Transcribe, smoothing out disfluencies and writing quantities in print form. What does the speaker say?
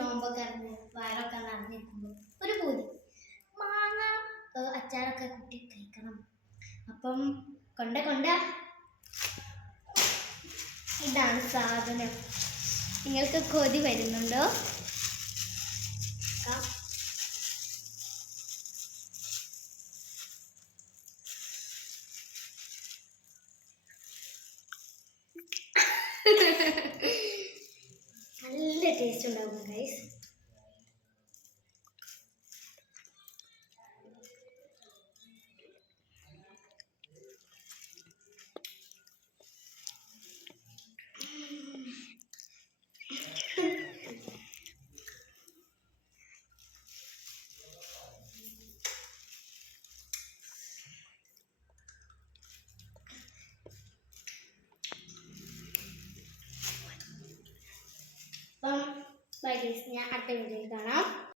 നോമ്പൊക്കെ അറിഞ്ഞ് വയറൊക്കെ നിറഞ്ഞിരിക്കുമ്പോൾ ഒരു പൂതി മാങ്ങ അച്ചാറൊക്കെ കൂട്ടി കഴിക്കണം. അപ്പം കൊണ്ട ഇതാണ് സാധനം. നിങ്ങൾക്ക് കൊതി വരുന്നുണ്ടോ? നല്ല ടേസ്റ്റ് ഉണ്ടാവും ഗൈസ്. അപ്പം ബൈ ഗൈസ്, ഞാൻ അടുത്ത വീഡിയോയിൽ കാണാം.